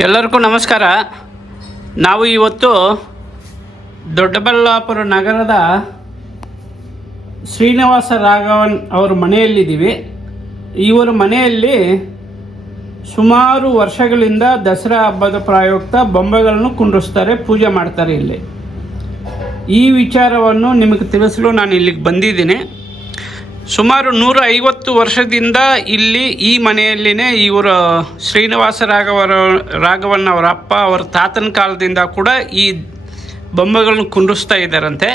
ಎಲ್ಲರಿಗೂ ನಮಸ್ಕಾರ. ನಾವು ಇವತ್ತು ದೊಡ್ಡಬಳ್ಳಾಪುರ ನಗರದ ಶ್ರೀನಿವಾಸ ರಾಘವನ್ ಅವರ ಮನೆಯಲ್ಲಿದ್ದೀವಿ. ಇವರ ಮನೆಯಲ್ಲಿ ಸುಮಾರು ವರ್ಷಗಳಿಂದ ದಸರಾ ಹಬ್ಬದ ಪ್ರಾಯುಕ್ತ ಬೊಂಬೆಗಳನ್ನು ಕುಂಡಿಸ್ತಾರೆ ಪೂಜೆ ಮಾಡ್ತಾರೆ ಇಲ್ಲಿ. ಈ ವಿಚಾರವನ್ನು ನಿಮಗೆ ತಿಳಿಸಲು ನಾನು ಇಲ್ಲಿಗೆ ಬಂದಿದ್ದೀನಿ. ಸುಮಾರು ನೂರ ಐವತ್ತು ವರ್ಷದಿಂದ ಇಲ್ಲಿ ಈ ಮನೆಯಲ್ಲಿನೇ ಇವರು ಶ್ರೀನಿವಾಸ ರಾಘವರ, ರಾಘವನ್ ಅವರ ಅಪ್ಪ, ಅವರ ತಾತನ ಕಾಲದಿಂದ ಕೂಡ ಈ ಬೊಂಬೆಗಳನ್ನು ಕುಂಡಿಸ್ತಾ ಇದ್ದಾರಂತೆ.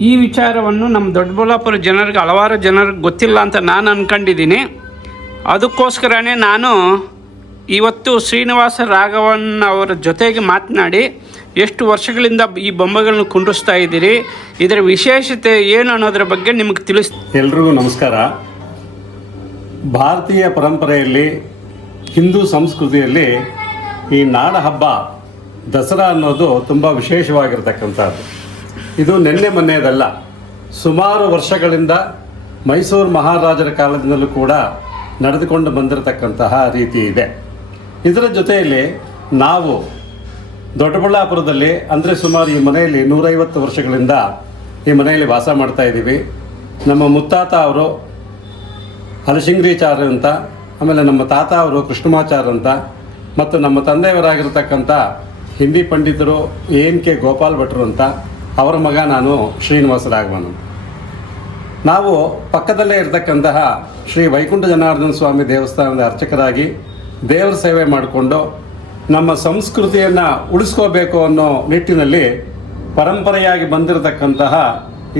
ಈ ವಿಚಾರವನ್ನು ನಮ್ಮ ದೊಡ್ಡಬಳ್ಳಾಪುರ ಜನರಿಗೆ, ಹಲವಾರು ಜನರಿಗೆ ಗೊತ್ತಿಲ್ಲ ಅಂತ ನಾನು ಅಂದ್ಕೊಂಡಿದ್ದೀನಿ ಅದಕ್ಕೋಸ್ಕರನೇ ನಾನು ಇವತ್ತು ಶ್ರೀನಿವಾಸ ರಾಘವನ್ ಅವರ ಜೊತೆಗೆ ಮಾತನಾಡಿ ಎಷ್ಟು ವರ್ಷಗಳಿಂದ ಈ ಬೊಂಬೆಗಳನ್ನು ಕುಂಡಿಸ್ತಾ ಇದ್ದೀರಿ, ಇದರ ವಿಶೇಷತೆ ಏನು ಅನ್ನೋದ್ರ ಬಗ್ಗೆ ನಿಮಗೆ ತಿಳಿಸ್ ಎಲ್ರಿಗೂ ನಮಸ್ಕಾರ. ಭಾರತೀಯ ಪರಂಪರೆಯಲ್ಲಿ, ಹಿಂದೂ ಸಂಸ್ಕೃತಿಯಲ್ಲಿ ಈ ನಾಡ ಹಬ್ಬ, ದಸರಾ ಅನ್ನೋದು ತುಂಬ ವಿಶೇಷವಾಗಿರ್ತಕ್ಕಂಥದ್ದು. ಇದು ನಿನ್ನೆ ಮೊನ್ನೆಯದಲ್ಲ, ಸುಮಾರು ವರ್ಷಗಳಿಂದ ಮೈಸೂರು ಮಹಾರಾಜರ ಕಾಲದಿಂದಲೂ ಕೂಡ ನಡೆದುಕೊಂಡು ಬಂದಿರತಕ್ಕಂತಹ ರೀತಿ ಇದೆ. ಇದರ ಜೊತೆಯಲ್ಲಿ ನಾವು ದೊಡ್ಡಬಳ್ಳಾಪುರದಲ್ಲಿ, ಅಂದರೆ ಸುಮಾರು ಈ ಮನೆಯಲ್ಲಿ ನೂರೈವತ್ತು ವರ್ಷಗಳಿಂದ ಈ ಮನೆಯಲ್ಲಿ ವಾಸ ಮಾಡ್ತಾ ಇದ್ದೀವಿ. ನಮ್ಮ ಮುತ್ತಾತ ಅವರು ಹಲಶಿಂಗ್ರಿಚಾರ್ಯ ಅಂತ, ಆಮೇಲೆ ನಮ್ಮ ತಾತ ಅವರು ಕೃಷ್ಣಮಾಚಾರ್ಯ ಅಂತ, ಮತ್ತು ನಮ್ಮ ತಂದೆಯವರಾಗಿರ್ತಕ್ಕಂಥ ಹಿಂದಿ ಪಂಡಿತರು ಎನ್ ಕೆ ಗೋಪಾಲ್ ಭಟ್ರು ಅಂತ, ಅವರ ಮಗ ನಾನು ಶ್ರೀನಿವಾಸ ರಾಘವನ್ ನಾವು ಪಕ್ಕದಲ್ಲೇ ಇರತಕ್ಕಂತಹ ಶ್ರೀ ವೈಕುಂಠ ಜನಾರ್ದನ ಸ್ವಾಮಿ ದೇವಸ್ಥಾನದ ಅರ್ಚಕರಾಗಿ ದೇವರ ಸೇವೆ ಮಾಡಿಕೊಂಡು ನಮ್ಮ ಸಂಸ್ಕೃತಿಯನ್ನು ಉಳಿಸ್ಕೋಬೇಕು ಅನ್ನೋ ನಿಟ್ಟಿನಲ್ಲಿ ಪರಂಪರೆಯಾಗಿ ಬಂದಿರತಕ್ಕಂತಹ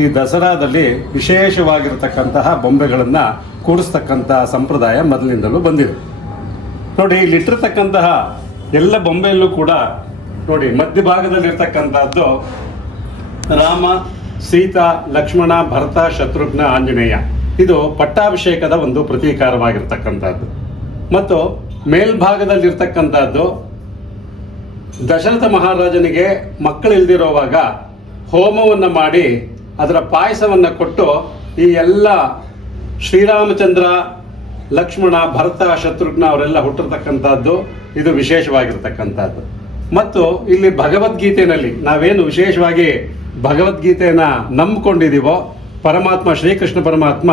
ಈ ದಸರಾದಲ್ಲಿ ವಿಶೇಷವಾಗಿರತಕ್ಕಂತಹ ಬೊಂಬೆಗಳನ್ನು ಕೂಡಿಸ್ತಕ್ಕಂತಹ ಸಂಪ್ರದಾಯ ಮೊದಲಿಂದಲೂ ಬಂದಿದೆ. ನೋಡಿ ಇಲ್ಲಿಟ್ಟಿರ್ತಕ್ಕಂತಹ ಎಲ್ಲ ಬೊಂಬೆಯಲ್ಲೂ ಕೂಡ ನೋಡಿ ಮಧ್ಯಭಾಗದಲ್ಲಿರ್ತಕ್ಕಂಥದ್ದು ರಾಮ, ಸೀತಾ, ಲಕ್ಷ್ಮಣ, ಭರತ, ಶತ್ರುಘ್ನ, ಆಂಜನೇಯ. ಇದು ಪಟ್ಟಾಭಿಷೇಕದ ಒಂದು ಪ್ರತೀಕಾರವಾಗಿರ್ತಕ್ಕಂಥದ್ದು. ಮತ್ತು ಮೇಲ್ಭಾಗದಲ್ಲಿರ್ತಕ್ಕಂಥದ್ದು ದಶರಥ ಮಹಾರಾಜನಿಗೆ ಮಕ್ಕಳಿಲ್ದಿರೋವಾಗ ಹೋಮವನ್ನು ಮಾಡಿ ಅದರ ಪಾಯಸವನ್ನು ಕೊಟ್ಟು ಈ ಎಲ್ಲ ಶ್ರೀರಾಮಚಂದ್ರ, ಲಕ್ಷ್ಮಣ, ಭರತ, ಶತ್ರುಘ್ನ ಅವರೆಲ್ಲ ಹುಟ್ಟಿರ್ತಕ್ಕಂಥದ್ದು ಇದು ವಿಶೇಷವಾಗಿರ್ತಕ್ಕಂಥದ್ದು. ಮತ್ತು ಇಲ್ಲಿ ಭಗವದ್ಗೀತೆಯಲ್ಲಿ ನಾವೇನು ವಿಶೇಷವಾಗಿ ಭಗವದ್ಗೀತೆಯನ್ನು ನಂಬಿಕೊಂಡಿದ್ದೀವೋ ಪರಮಾತ್ಮ, ಶ್ರೀಕೃಷ್ಣ ಪರಮಾತ್ಮ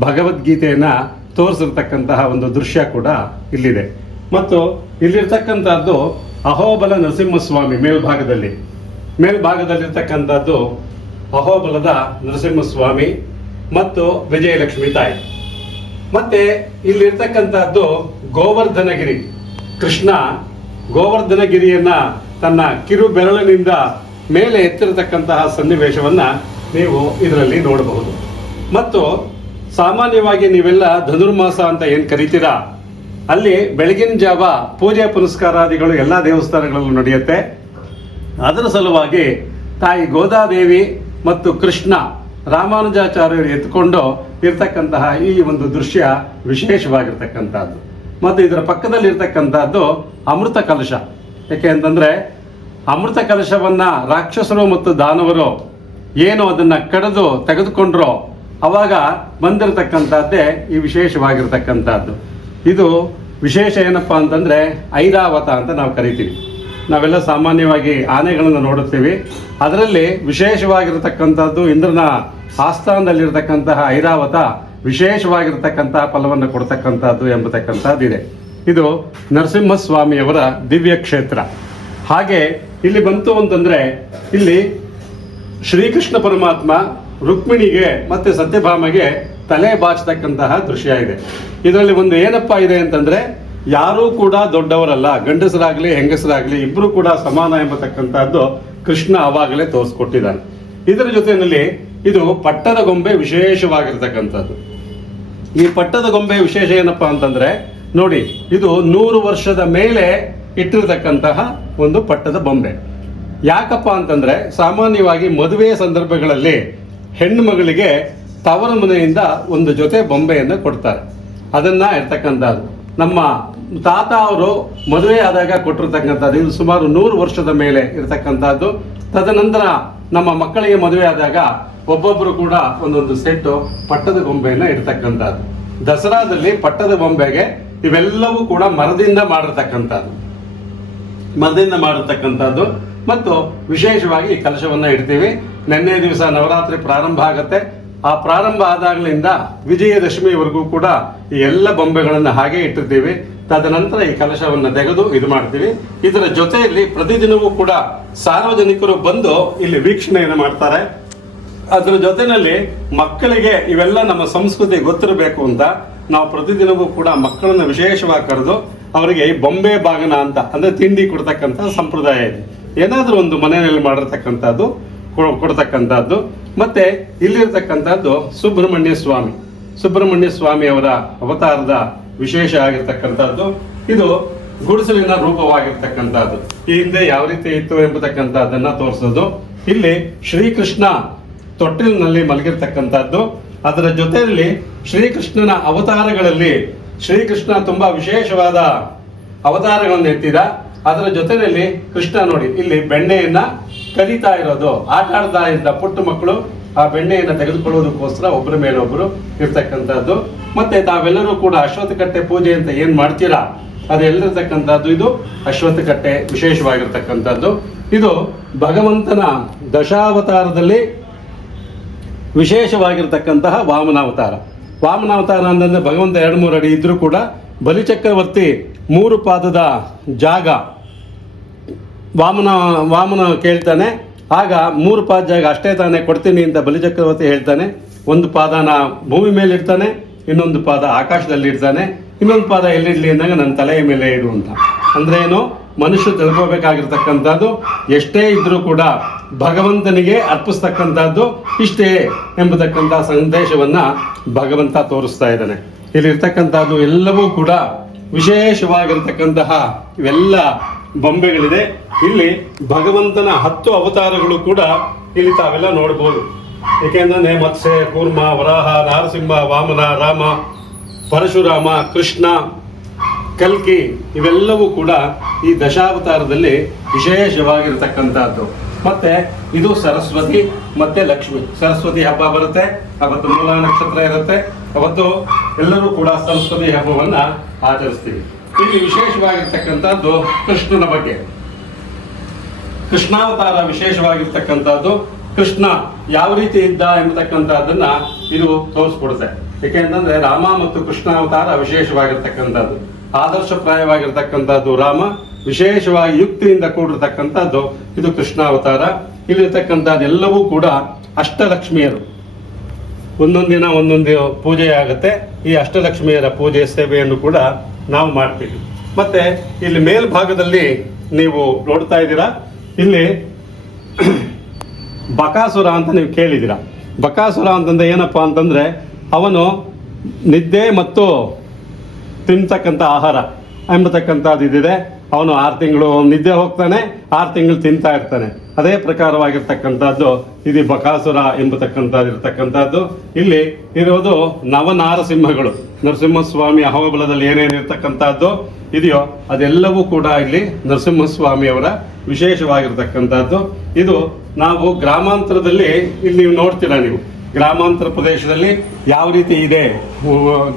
ಭಗವದ್ಗೀತೆಯನ್ನು ತೋರಿಸಿರ್ತಕ್ಕಂತಹ ಒಂದು ದೃಶ್ಯ ಕೂಡ ಇಲ್ಲಿದೆ. ಮತ್ತು ಇಲ್ಲಿರ್ತಕ್ಕಂಥದ್ದು ಅಹೋಬಲ ನರಸಿಂಹಸ್ವಾಮಿ ಮೇಲ್ಭಾಗದಲ್ಲಿ. ಮೇಲ್ಭಾಗದಲ್ಲಿರ್ತಕ್ಕಂಥದ್ದು ಅಹೋಬಲದ ನರಸಿಂಹಸ್ವಾಮಿ ಮತ್ತು ವಿಜಯಲಕ್ಷ್ಮಿ ತಾಯಿ. ಮತ್ತೆ ಇಲ್ಲಿರ್ತಕ್ಕಂಥದ್ದು ಗೋವರ್ಧನಗಿರಿ. ಕೃಷ್ಣ ಗೋವರ್ಧನಗಿರಿಯನ್ನ ತನ್ನ ಕಿರು ಬೆರಳಿನಿಂದ ಮೇಲೆ ಎತ್ತಿರತಕ್ಕಂತಹ ಸನ್ನಿವೇಶವನ್ನ ನೀವು ಇದರಲ್ಲಿ ನೋಡಬಹುದು. ಮತ್ತು ಸಾಮಾನ್ಯವಾಗಿ ನೀವೆಲ್ಲ ಧನುರ್ಮಾಸ ಅಂತ ಏನು ಕರಿತೀರಾ? ಅಲ್ಲಿ ಬೆಳಗಿನ ಜಾವ ಪೂಜೆ ಪುನಸ್ಕಾರಾದಿಗಳು ಎಲ್ಲ ದೇವಸ್ಥಾನಗಳಲ್ಲೂ ನಡೆಯುತ್ತೆ. ಅದರ ಸಲುವಾಗಿ ತಾಯಿ ಗೋದಾದೇವಿ ಮತ್ತು ಕೃಷ್ಣ ರಾಮಾನುಜಾಚಾರ್ಯರು ಎತ್ಕೊಂಡು ಇರ್ತಕ್ಕಂತಹ ಈ ಒಂದು ದೃಶ್ಯ ವಿಶೇಷವಾಗಿರ್ತಕ್ಕಂಥದ್ದು. ಮತ್ತು ಇದರ ಪಕ್ಕದಲ್ಲಿ ಇರ್ತಕ್ಕಂಥದ್ದು ಅಮೃತ ಕಲಶ. ಯಾಕೆ ಅಂತಂದ್ರೆ ಅಮೃತ ಕಲಶವನ್ನು ರಾಕ್ಷಸರು ಮತ್ತು ದಾನವರು ಏನು ಅದನ್ನ ಕಡಿದು ತೆಗೆದುಕೊಂಡ್ರೋ ಅವಾಗ ಬಂದಿರತಕ್ಕಂಥದ್ದೇ ಈ ವಿಶೇಷವಾಗಿರ್ತಕ್ಕಂಥದ್ದು. ಇದು ವಿಶೇಷ ಏನಪ್ಪ ಅಂತಂದ್ರೆ ಐರಾವತ ಅಂತ ನಾವು ಕರಿತೀವಿ. ನಾವೆಲ್ಲ ಸಾಮಾನ್ಯವಾಗಿ ಆನೆಗಳನ್ನು ನೋಡುತ್ತೀವಿ. ಅದರಲ್ಲಿ ವಿಶೇಷವಾಗಿರತಕ್ಕಂಥದ್ದು ಇಂದ್ರನ ಆಸ್ಥಾನದಲ್ಲಿರತಕ್ಕಂತಹ ಐರಾವತ ವಿಶೇಷವಾಗಿರತಕ್ಕಂತಹ ಫಲವನ್ನು ಕೊಡ್ತಕ್ಕಂಥದ್ದು ಎಂಬತಕ್ಕಂಥದ್ದು ಇದೆ ಇದು ನರಸಿಂಹಸ್ವಾಮಿಯವರ ದಿವ್ಯ ಕ್ಷೇತ್ರ. ಹಾಗೆ ಇಲ್ಲಿ ಬಂತು ಅಂತಂದ್ರೆ ಇಲ್ಲಿ ಶ್ರೀಕೃಷ್ಣ ಪರಮಾತ್ಮ ರುಕ್ಮಿಣಿಗೆ ಮತ್ತೆ ಸತ್ಯಭಾಮಗೆ ತಲೆ ಬಾಚತಕ್ಕಂತಹ ದೃಶ್ಯ ಇದೆ. ಇದರಲ್ಲಿ ಒಂದು ಏನಪ್ಪ ಇದೆ ಅಂತಂದ್ರೆ, ಯಾರೂ ಕೂಡ ದೊಡ್ಡವರಲ್ಲ, ಗಂಡಸರಾಗ್ಲಿ, ಹೆಂಗಸರಾಗ್ಲಿ, ಇಬ್ರು ಕೂಡ ಸಮಾನ ಎಂಬತಕ್ಕಂತಹದ್ದು ಕೃಷ್ಣ ಅವಾಗಲೇ ತೋರಿಸ್ಕೊಟ್ಟಿದ್ದಾನೆ. ಇದರ ಜೊತೆಯಲ್ಲಿ ಇದು ಪಟ್ಟದ ಗೊಂಬೆ ವಿಶೇಷವಾಗಿರ್ತಕ್ಕಂಥದ್ದು. ಈ ಪಟ್ಟದ ಗೊಂಬೆ ವಿಶೇಷ ಏನಪ್ಪಾ ಅಂತಂದ್ರೆ, ನೋಡಿ, ಇದು ನೂರು ವರ್ಷದ ಮೇಲೆ ಇಟ್ಟಿರತಕ್ಕಂತಹ ಒಂದು ಪಟ್ಟದ ಬೊಂಬೆ ಯಾಕಪ್ಪ ಅಂತಂದ್ರೆ, ಸಾಮಾನ್ಯವಾಗಿ ಮದುವೆಯ ಸಂದರ್ಭಗಳಲ್ಲಿ ಹೆಣ್ಣು ಮಗಳಿಗೆ ತವರ ಮನೆಯಿಂದ ಒಂದು ಜೊತೆ ಬೊಂಬೆಯನ್ನು ಕೊಡ್ತಾರೆ. ಅದನ್ನ ಇರ್ತಕ್ಕಂಥದ್ದು. ನಮ್ಮ ತಾತ ಅವರು ಮದುವೆ ಆದಾಗ ಕೊಟ್ಟಿರ್ತಕ್ಕಂಥದ್ದು. ಇದು ಸುಮಾರು ನೂರು ವರ್ಷದ ಮೇಲೆ ಇರತಕ್ಕಂಥದ್ದು. ತದನಂತರ ನಮ್ಮ ಮಕ್ಕಳಿಗೆ ಮದುವೆ ಆದಾಗ ಒಬ್ಬೊಬ್ಬರು ಕೂಡ ಒಂದೊಂದು ಸೆಟ್ಟು ಪಟ್ಟದ ಗೊಂಬೆಯನ್ನ ಇಡ್ತಕ್ಕಂಥದ್ದು ದಸರಾದಲ್ಲಿ ಪಟ್ಟದ ಬೊಂಬೆಗೆ ಇವೆಲ್ಲವೂ ಕೂಡ ಮರದಿಂದ ಮಾಡಿರ್ತಕ್ಕಂಥದ್ದು. ಮರದಿಂದ ಮಾಡಿರ್ತಕ್ಕಂಥದ್ದು. ಮತ್ತು ವಿಶೇಷವಾಗಿ ಕಲಶವನ್ನು ಇಡ್ತೀವಿ. ನಿನ್ನೆ ದಿವಸ ನವರಾತ್ರಿ ಪ್ರಾರಂಭ ಆಗುತ್ತೆ. ಆ ಪ್ರಾರಂಭ ಆದಾಗಲಿಂದ ವಿಜಯದಶಮಿವರೆಗೂ ಕೂಡ ಈ ಎಲ್ಲ ಬೊಂಬೆಗಳನ್ನು ಹಾಗೆ ಇಟ್ಟಿರ್ತೀವಿ. ತದನಂತರ ಈ ಕಲಶವನ್ನು ತೆಗೆದು ಇದು ಮಾಡ್ತೀವಿ. ಇದರ ಜೊತೆಯಲ್ಲಿ ಪ್ರತಿದಿನವೂ ಕೂಡ ಸಾರ್ವಜನಿಕರು ಬಂದು ಇಲ್ಲಿ ವೀಕ್ಷಣೆಯನ್ನು ಮಾಡ್ತಾರೆ. ಅದರ ಜೊತೆಯಲ್ಲಿ ಮಕ್ಕಳಿಗೆ ಇವೆಲ್ಲ ನಮ್ಮ ಸಂಸ್ಕೃತಿ ಗೊತ್ತಿರಬೇಕು ಅಂತ ನಾವು ಪ್ರತಿದಿನವೂ ಕೂಡ ಮಕ್ಕಳನ್ನ ವಿಶೇಷವಾಗಿ ಕರೆದು ಅವರಿಗೆ ಈ ಬೊಂಬೆ ಬಾಗನ ಅಂತ, ಅಂದ್ರೆ ತಿಂಡಿ ಕೊಡ್ತಕ್ಕಂಥ ಸಂಪ್ರದಾಯ ಇದೆ. ಏನಾದರೂ ಒಂದು ಮನೆಯಲ್ಲಿ ಮಾಡಿರ್ತಕ್ಕಂಥದ್ದು ಕೊಡ್ತಕ್ಕಂಥದ್ದು, ಮತ್ತೆ ಇಲ್ಲಿರ್ತಕ್ಕಂಥದ್ದು ಸುಬ್ರಹ್ಮಣ್ಯ ಸ್ವಾಮಿ. ಸುಬ್ರಹ್ಮಣ್ಯ ಸ್ವಾಮಿ ಅವರ ಅವತಾರದ ವಿಶೇಷ ಆಗಿರ್ತಕ್ಕಂಥದ್ದು, ಇದು ಗುಡಿಸಲಿನ ರೂಪವಾಗಿರ್ತಕ್ಕಂಥದ್ದು. ಈ ಹಿಂದೆ ಯಾವ ರೀತಿ ಇತ್ತು ಎಂಬತಕ್ಕಂಥದ್ದನ್ನ ತೋರಿಸೋದು. ಇಲ್ಲಿ ಶ್ರೀಕೃಷ್ಣ ತೊಟ್ಟಿಲಿನಲ್ಲಿ ಮಲಗಿರ್ತಕ್ಕಂಥದ್ದು. ಅದರ ಜೊತೆಯಲ್ಲಿ ಶ್ರೀಕೃಷ್ಣನ ಅವತಾರಗಳಲ್ಲಿ, ಶ್ರೀಕೃಷ್ಣ ತುಂಬಾ ವಿಶೇಷವಾದ ಅವತಾರಗಳನ್ನು ಎತ್ತಿದ. ಅದರ ಜೊತೆಯಲ್ಲಿ ಕೃಷ್ಣ ನೋಡಿ, ಇಲ್ಲಿ ಬೆಣ್ಣೆಯನ್ನ ಕಲಿತಾ ಇರೋದು, ಆಟ ಆಡ್ತಾ ಇದ್ದ ಪುಟ್ಟ ಮಕ್ಕಳು, ಆ ಬೆಣ್ಣೆಯನ್ನು ತೆಗೆದುಕೊಳ್ಳೋದಕ್ಕೋಸ್ಕರ ಒಬ್ಬರ ಮೇಲೊಬ್ಬರು ಇರ್ತಕ್ಕಂಥದ್ದು. ಮತ್ತೆ ತಾವೆಲ್ಲರೂ ಕೂಡ ಅಶ್ವತ್ಥಕಟ್ಟೆ ಪೂಜೆ ಅಂತ ಏನು ಮಾಡ್ತೀರಾ? ಅದೆಲ್ಲಿರ್ತಕ್ಕಂಥದ್ದು ಇದು? ಅಶ್ವತ್ಥಕಟ್ಟೆ ವಿಶೇಷವಾಗಿರ್ತಕ್ಕಂಥದ್ದು. ಇದು ಭಗವಂತನ ದಶಾವತಾರದಲ್ಲಿ ವಿಶೇಷವಾಗಿರ್ತಕ್ಕಂತಹ ವಾಮನಾವತಾರ. ವಾಮನಾವತಾರ ಅಂತಂದ್ರೆ ಭಗವಂತ ಎರಡು ಮೂರು ಅಡಿ ಇದ್ರೂ ಕೂಡ ಬಲಿಚಕ್ರವರ್ತಿ ಮೂರು ಪಾದದ ಜಾಗ. ವಾಮನ ವಾಮನ ಕೇಳ್ತಾನೆ, ಆಗ ಮೂರು ಪಾದ ಜಾಗ ಅಷ್ಟೇ ತಾನೇ ಕೊಡ್ತೀನಿ ಅಂತ ಬಲಿಚಕ್ರವರ್ತಿ ಹೇಳ್ತಾನೆ. ಒಂದು ಪಾದನ ಭೂಮಿ ಮೇಲೆ ಇಡ್ತಾನೆ, ಇನ್ನೊಂದು ಪಾದ ಆಕಾಶದಲ್ಲಿ ಇಡ್ತಾನೆ, ಇನ್ನೊಂದು ಪಾದ ಎಲ್ಲಿಡ್ಲಿ ಅಂದಾಗ ನನ್ನ ತಲೆಯ ಮೇಲೆ ಇಡು ಅಂತ. ಅಂದ್ರೆ ಏನು? ಮನುಷ್ಯ ತಿಳ್ಕೋಬೇಕಾಗಿರ್ತಕ್ಕಂಥದ್ದು, ಎಷ್ಟೇ ಇದ್ರೂ ಕೂಡ ಭಗವಂತನಿಗೆ ಅರ್ಪಿಸ್ತಕ್ಕಂಥದ್ದು ಇಷ್ಟೇ ಎಂಬತಕ್ಕಂಥ ಸಂದೇಶವನ್ನ ಭಗವಂತ ತೋರಿಸ್ತಾ ಇದ್ದಾನೆ. ಇಲ್ಲಿರ್ತಕ್ಕಂಥದ್ದು ಎಲ್ಲವೂ ಕೂಡ ವಿಶೇಷವಾಗಿರ್ತಕ್ಕಂತಹ ಇವೆಲ್ಲ ಬೊಂಬೆಗಳಿದೆ. ಇಲ್ಲಿ ಭಗವಂತನ ಹತ್ತು ಅವತಾರಗಳು ಕೂಡ ಇಲ್ಲಿ ತಾವೆಲ್ಲ ನೋಡ್ಬೋದು. ಏಕೆಂದ್ರೆ ಮತ್ಸ್ಯ, ಕೂರ್ಮ, ವರಾಹ, ನಾರಸಿಂಹ, ವಾಮನ, ರಾಮ, ಪರಶುರಾಮ, ಕೃಷ್ಣ, ಕಲ್ಕಿ ಇವೆಲ್ಲವೂ ಕೂಡ ಈ ದಶಾವತಾರದಲ್ಲಿ ವಿಶೇಷವಾಗಿರ್ತಕ್ಕಂಥದ್ದು. ಮತ್ತೆ ಇದು ಸರಸ್ವತಿ, ಮತ್ತೆ ಲಕ್ಷ್ಮಿ. ಸರಸ್ವತಿ ಹಬ್ಬ ಬರುತ್ತೆ, ಅವತ್ತು ಮೂಲ ನಕ್ಷತ್ರ ಇರುತ್ತೆ, ಅವತ್ತು ಎಲ್ಲರೂ ಕೂಡ ಸರಸ್ವತಿ ಹಬ್ಬವನ್ನ ಆಚರಿಸ್ತೀವಿ. ಇಲ್ಲಿ ವಿಶೇಷವಾಗಿರ್ತಕ್ಕಂಥದ್ದು ಕೃಷ್ಣನ ಬಗ್ಗೆ. ಕೃಷ್ಣಾವತಾರ ವಿಶೇಷವಾಗಿರ್ತಕ್ಕಂಥದ್ದು ಕೃಷ್ಣ ಯಾವ ರೀತಿ ಇದ್ದ ಎಂಬತಕ್ಕಂಥದ್ದನ್ನ ಇದು ತೋರಿಸ್ಕೊಡುತ್ತೆ. ಏಕೆಂತಂದ್ರೆ ರಾಮ ಮತ್ತು ಕೃಷ್ಣಾವತಾರ ವಿಶೇಷವಾಗಿರ್ತಕ್ಕಂಥದ್ದು. ಆದರ್ಶಪ್ರಾಯವಾಗಿರ್ತಕ್ಕಂಥದ್ದು ರಾಮ, ವಿಶೇಷವಾಗಿ ಯುಕ್ತಿಯಿಂದ ಕೂಡಿರ್ತಕ್ಕಂಥದ್ದು ಇದು ಕೃಷ್ಣಾವತಾರ ಇಲ್ಲಿರ್ತಕ್ಕಂಥದ್ದು ಎಲ್ಲವೂ ಕೂಡ ಅಷ್ಟಲಕ್ಷ್ಮಿಯರು. ಒಂದೊಂದಿನ ಒಂದೊಂದು ಪೂಜೆ ಆಗುತ್ತೆ. ಈ ಅಷ್ಟಲಕ್ಷ್ಮಿಯರ ಪೂಜೆ ಸೇವೆಯನ್ನು ಕೂಡ ನಾವು ಮಾಡ್ತೀವಿ. ಮತ್ತೆ ಇಲ್ಲಿ ಮೇಲ್ಭಾಗದಲ್ಲಿ ನೀವು ನೋಡ್ತಾ ಇದ್ದೀರಾ? ಇಲ್ಲಿ ಬಕಾಸುರ ಅಂತ ನೀವು ಕೇಳಿದ್ದೀರ. ಬಕಾಸುರ ಅಂತಂದ್ರೆ ಏನಪ್ಪ ಅಂತಂದ್ರೆ ಅವನು ನಿದ್ದೆ ಮತ್ತು ತಿಂತಕ್ಕಂಥ ಆಹಾರ ಎಂಬತಕ್ಕಂಥದ್ದು ಇದಿದೆ ಅವನು ಆರು ತಿಂಗಳು ನಿದ್ದೆ ಹೋಗ್ತಾನೆ, ಆರು ತಿಂಗಳು ತಿಂತಾ ಇರ್ತಾನೆ. ಅದೇ ಪ್ರಕಾರವಾಗಿರ್ತಕ್ಕಂಥದ್ದು ಇದು ಬಕಾಸುರ ಎಂಬತಕ್ಕಂಥದ್ದು ಇರ್ತಕ್ಕಂಥದ್ದು. ಇಲ್ಲಿ ಇರೋದು ನವನಾರಸಿಂಹಗಳು, ನರಸಿಂಹಸ್ವಾಮಿ ಅಹೋಬಲದಲ್ಲಿ ಏನೇನು ಇರ್ತಕ್ಕಂಥದ್ದು ಇದೆಯೋ? ಅದೆಲ್ಲವೂ ಕೂಡ ಇಲ್ಲಿ ನರಸಿಂಹಸ್ವಾಮಿಯವರ ವಿಶೇಷವಾಗಿರ್ತಕ್ಕಂಥದ್ದು. ಇದು ನಾವು ಗ್ರಾಮಾಂತರದಲ್ಲಿ ಇಲ್ಲಿ ನೀವು ನೋಡ್ತೀರಾ ನೀವು? ಗ್ರಾಮಾಂತರ ಪ್ರದೇಶದಲ್ಲಿ ಯಾವ ರೀತಿ ಇದೆ?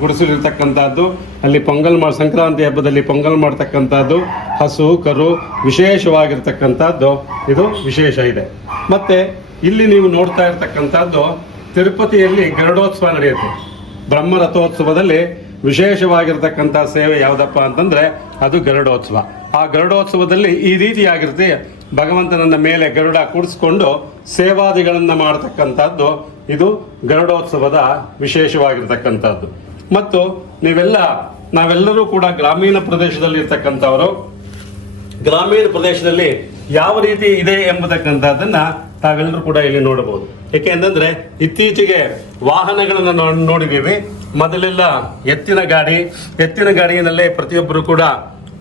ಗುಡಿಸಲಿರ್ತಕ್ಕಂಥದ್ದು, ಅಲ್ಲಿ ಪೊಂಗಲ್ ಮಾಡಿ ಸಂಕ್ರಾಂತಿ ಹಬ್ಬದಲ್ಲಿ ಪೊಂಗಲ್ ಮಾಡ್ತಕ್ಕಂಥದ್ದು, ಹಸು, ಕರು, ವಿಶೇಷವಾಗಿರ್ತಕ್ಕಂಥದ್ದು, ಇದು ವಿಶೇಷ ಇದೆ. ಮತ್ತೆ ಇಲ್ಲಿ ನೀವು ನೋಡ್ತಾ ಇರ್ತಕ್ಕಂಥದ್ದು ತಿರುಪತಿಯಲ್ಲಿ ಗರುಡೋತ್ಸವ ನಡೆಯುತ್ತೆ. ಬ್ರಹ್ಮ ರಥೋತ್ಸವದಲ್ಲಿ ವಿಶೇಷವಾಗಿರ್ತಕ್ಕಂಥ ಸೇವೆ ಯಾವುದಪ್ಪ ಅಂತಂದ್ರೆ ಅದು ಗರುಡೋತ್ಸವ. ಆ ಗರುಡೋತ್ಸವದಲ್ಲಿ ಈ ರೀತಿಯಾಗಿರುತ್ತೆ ಭಗವಂತನನ್ನ ಮೇಲೆ ಗರುಡ ಕೂಡಿಸ್ಕೊಂಡು ಸೇವಾದಿಗಳನ್ನು ಮಾಡತಕ್ಕಂಥದ್ದು. ಇದು ಗರುಡೋತ್ಸವದ ವಿಶೇಷವಾಗಿರ್ತಕ್ಕಂಥದ್ದು. ಮತ್ತು ನೀವೆಲ್ಲ, ನಾವೆಲ್ಲರೂ ಕೂಡ ಗ್ರಾಮೀಣ ಪ್ರದೇಶದಲ್ಲಿ ಇರ್ತಕ್ಕಂಥವರು ಗ್ರಾಮೀಣ ಪ್ರದೇಶದಲ್ಲಿ ಯಾವ ರೀತಿ ಇದೆ ಎಂಬತಕ್ಕಂಥದ್ದನ್ನ ತಾವೆಲ್ಲರೂ ಕೂಡ ಇಲ್ಲಿ ನೋಡಬಹುದು. ಯಾಕೆ ಅಂತಂದ್ರೆ ಇತ್ತೀಚೆಗೆ ವಾಹನಗಳನ್ನು ನಾವು ನೋಡಿದ್ದೀವಿ. ಮೊದಲೆಲ್ಲ ಎತ್ತಿನ ಗಾಡಿ, ಎತ್ತಿನ ಗಾಡಿಯಲ್ಲೇ ಪ್ರತಿಯೊಬ್ಬರು ಕೂಡ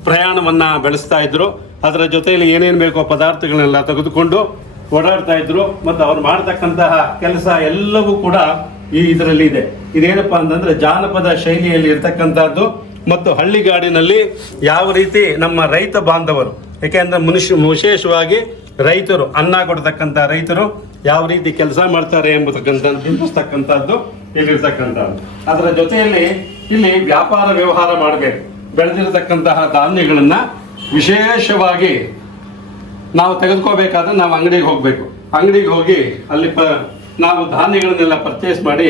ಪ್ರಯಾಣವನ್ನ ಬೆಳೆಸ್ತಾ ಇದ್ರು. ಅದರ ಜೊತೆಯಲ್ಲಿ ಏನೇನು ಬೇಕೋ ಪದಾರ್ಥಗಳನ್ನೆಲ್ಲ ತೆಗೆದುಕೊಂಡು ಓಡಾಡ್ತಾ ಇದ್ರು. ಮತ್ತು ಅವ್ರು ಮಾಡ್ತಕ್ಕಂತಹ ಕೆಲಸ ಎಲ್ಲವೂ ಕೂಡ ಈ ಇದರಲ್ಲಿ ಇದೆ. ಇದೇನಪ್ಪ ಅಂತಂದ್ರೆ ಜಾನಪದ ಶೈಲಿಯಲ್ಲಿ ಇರ್ತಕ್ಕಂಥದ್ದು. ಮತ್ತು ಹಳ್ಳಿಗಾಡಿನಲ್ಲಿ ಯಾವ ರೀತಿ ನಮ್ಮ ರೈತ ಬಾಂಧವರು ಯಾಕೆಂದ್ರೆ ಮನುಷ್ಯ ವಿಶೇಷವಾಗಿ ರೈತರು, ಅನ್ನ ಕೊಡ್ತಕ್ಕಂಥ ರೈತರು ಯಾವ ರೀತಿ ಕೆಲಸ ಮಾಡ್ತಾರೆ ಎಂಬತಕ್ಕಂಥ ಬಿಂಬಿಸ್ತಕ್ಕಂಥದ್ದು ಇಲ್ಲಿರ್ತಕ್ಕಂಥದ್ದು ಅದರ ಜೊತೆಯಲ್ಲಿ ಇಲ್ಲಿ ವ್ಯಾಪಾರ ವ್ಯವಹಾರ ಮಾಡಬೇಕು. ಬೆಳೆದಿರತಕ್ಕಂತಹ ಧಾನ್ಯಗಳನ್ನು ವಿಶೇಷವಾಗಿ ನಾವು ತೆಗೆದುಕೋಬೇಕಾದ್ರೆ ನಾವು ಅಂಗಡಿಗೆ ಹೋಗಬೇಕು. ಅಂಗಡಿಗೆ ಹೋಗಿ ಅಲ್ಲಿ ಪ, ನಾವು ಧಾನ್ಯಗಳನ್ನೆಲ್ಲ ಪರ್ಚೇಸ್ ಮಾಡಿ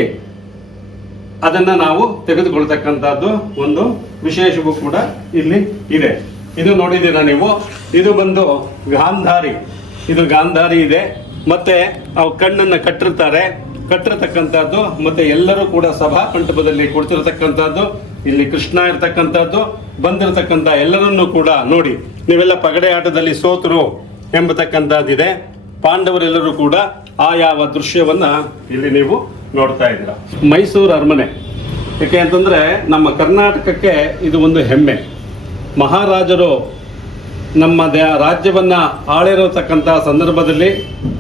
ಅದನ್ನ ನಾವು ತೆಗೆದುಕೊಳ್ತಕ್ಕಂಥದ್ದು ಒಂದು ವಿಶೇಷವೂ ಕೂಡ ಇಲ್ಲಿ ಇದೆ. ಇದು ನೋಡಿದ್ದೀರಾ ನೀವು? ಇದು ಬಂದು ಗಾಂಧಾರಿ. ಇದು ಗಾಂಧಾರಿ ಇದೆ. ಮತ್ತೆ ಅವು ಕಣ್ಣನ್ನು ಕಟ್ಟಿರ್ತಾರೆ. ಕಟ್ಟಿರತಕ್ಕಂಥದ್ದು, ಮತ್ತೆ ಎಲ್ಲರೂ ಕೂಡ ಸಭಾ ಮಂಟಪದಲ್ಲಿ ಕುಳಿತಿರತಕ್ಕಂಥದ್ದು, ಇಲ್ಲಿ ಕೃಷ್ಣ ಇರ್ತಕ್ಕಂಥದ್ದು, ಬಂದಿರತಕ್ಕಂಥ ಎಲ್ಲರನ್ನೂ ಕೂಡ ನೋಡಿ. ನೀವೆಲ್ಲ ಪಗಡೆ ಆಟದಲ್ಲಿ ಸೋತರು ಎಂಬತಕ್ಕಂಥದ್ದಿದೆ. ಪಾಂಡವರೆಲ್ಲರೂ ಕೂಡ ಆ ಯಾವ ದೃಶ್ಯವನ್ನ ಇಲ್ಲಿ ನೀವು ನೋಡ್ತಾ ಇದ್ದೀರಾ? ಮೈಸೂರು ಅರಮನೆ. ಯಾಕೆ ಅಂತಂದ್ರೆ ನಮ್ಮ ಕರ್ನಾಟಕಕ್ಕೆ ಇದು ಒಂದು ಹೆಮ್ಮೆ. ಮಹಾರಾಜರು ನಮ್ಮ ದ ರಾಜ್ಯವನ್ನು ಆಳಿರತಕ್ಕಂಥ ಸಂದರ್ಭದಲ್ಲಿ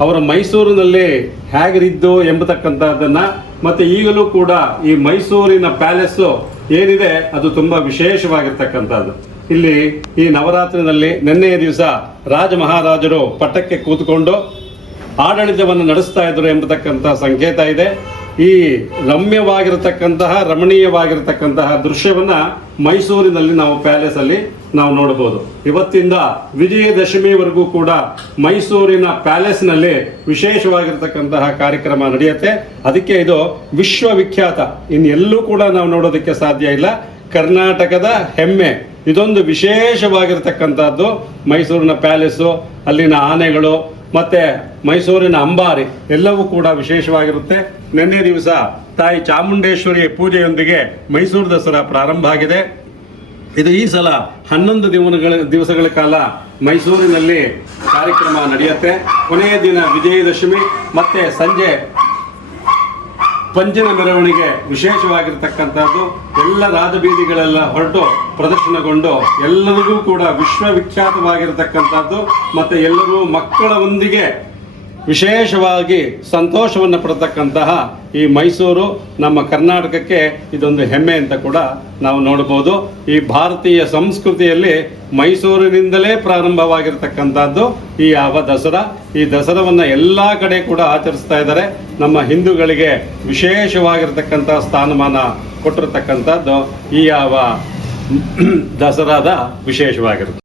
ಅವರು ಮೈಸೂರಿನಲ್ಲಿ ಹೇಗಿರಿದ್ದು ಎಂಬತಕ್ಕಂಥದ್ದನ್ನು ಮತ್ತು ಈಗಲೂ ಕೂಡ ಈ ಮೈಸೂರಿನ ಪ್ಯಾಲೇಸು ಏನಿದೆ ಅದು ತುಂಬ ವಿಶೇಷವಾಗಿರ್ತಕ್ಕಂಥದ್ದು. ಇಲ್ಲಿ ಈ ನವರಾತ್ರಿನಲ್ಲಿ ನಿನ್ನೆಯ ದಿವಸ ರಾಜ ಮಹಾರಾಜರು ಪಟ್ಟಕ್ಕೆ ಕೂತ್ಕೊಂಡು ಆಡಳಿತವನ್ನು ನಡೆಸ್ತಾ ಇದ್ರು ಎಂಬತಕ್ಕಂಥ ಸಂಕೇತ ಇದೆ. ಈ ರಮ್ಯವಾಗಿರತಕ್ಕಂತಹ, ರಮಣೀಯವಾಗಿರತಕ್ಕಂತಹ ದೃಶ್ಯವನ್ನ ಮೈಸೂರಿನಲ್ಲಿ ನಾವು ಪ್ಯಾಲೇಸ್ ಅಲ್ಲಿ ನಾವು ನೋಡಬಹುದು. ಇವತ್ತಿಂದ ವಿಜಯದಶಮಿವರೆಗೂ ಕೂಡ ಮೈಸೂರಿನ ಪ್ಯಾಲೇಸ್ನಲ್ಲಿ ವಿಶೇಷವಾಗಿರ್ತಕ್ಕಂತಹ ಕಾರ್ಯಕ್ರಮ ನಡೆಯುತ್ತೆ. ಅದಕ್ಕೆ ಇದು ವಿಶ್ವವಿಖ್ಯಾತ. ಇನ್ನೆಲ್ಲೂ ಕೂಡ ನಾವು ನೋಡೋದಕ್ಕೆ ಸಾಧ್ಯ ಇಲ್ಲ. ಕರ್ನಾಟಕದ ಹೆಮ್ಮೆ. ಇದೊಂದು ವಿಶೇಷವಾಗಿರ್ತಕ್ಕಂಥದ್ದು. ಮೈಸೂರಿನ ಪ್ಯಾಲೇಸು, ಅಲ್ಲಿನ ಆನೆಗಳು ಮತ್ತೆ ಮೈಸೂರಿನ ಅಂಬಾರಿ ಎಲ್ಲವೂ ಕೂಡ ವಿಶೇಷವಾಗಿರುತ್ತೆ. ನಿನ್ನೆ ದಿವಸ ತಾಯಿ ಚಾಮುಂಡೇಶ್ವರಿ ಪೂಜೆಯೊಂದಿಗೆ ಮೈಸೂರು ದಸರಾ ಪ್ರಾರಂಭ ಆಗಿದೆ. ಇದು ಈ ಸಲ ಹನ್ನೊಂದು ದಿನಗಳ ದಿವಸಗಳ ಕಾಲ ಮೈಸೂರಿನಲ್ಲಿ ಕಾರ್ಯಕ್ರಮ ನಡೆಯುತ್ತೆ. ಕೊನೆಯ ದಿನ ವಿಜಯದಶಮಿ, ಮತ್ತೆ ಸಂಜೆ ಪಂಜಿನ ಮೆರವಣಿಗೆ ವಿಶೇಷವಾಗಿರ್ತಕ್ಕಂಥದ್ದು ಎಲ್ಲ ರಾಜಬೀದಿಗಳೆಲ್ಲ ಹೊರಟು ಪ್ರದರ್ಶನಗೊಂಡು ಎಲ್ಲರಿಗೂ ಕೂಡ ವಿಶ್ವವಿಖ್ಯಾತವಾಗಿರತಕ್ಕಂಥದ್ದು ಮತ್ತೆ ಎಲ್ಲರೂ ಮಕ್ಕಳೊಂದಿಗೆ ವಿಶೇಷವಾಗಿ ಸಂತೋಷವನ್ನು ಪಡತಕ್ಕಂತಹ ಈ ಮೈಸೂರು ನಮ್ಮ ಕರ್ನಾಟಕಕ್ಕೆ ಇದೊಂದು ಹೆಮ್ಮೆ ಅಂತ ಕೂಡ ನಾವು ನೋಡಬಹುದು. ಈ ಭಾರತೀಯ ಸಂಸ್ಕೃತಿಯಲ್ಲಿ ಮೈಸೂರಿನಿಂದಲೇ ಪ್ರಾರಂಭವಾಗಿರ್ತಕ್ಕಂಥದ್ದು ಈ ಯಾವ ದಸರಾ. ಈ ದಸರಾವನ್ನು ಎಲ್ಲ ಕಡೆ ಕೂಡ ಆಚರಿಸ್ತಾ ಇದ್ದಾರೆ. ನಮ್ಮ ಹಿಂದೂಗಳಿಗೆ ವಿಶೇಷವಾಗಿರ್ತಕ್ಕಂಥ ಸ್ಥಾನಮಾನ ಕೊಟ್ಟಿರ್ತಕ್ಕಂಥದ್ದು ಈ ಯಾವ ದಸರಾದ ವಿಶೇಷವಾಗಿರುತ್ತೆ.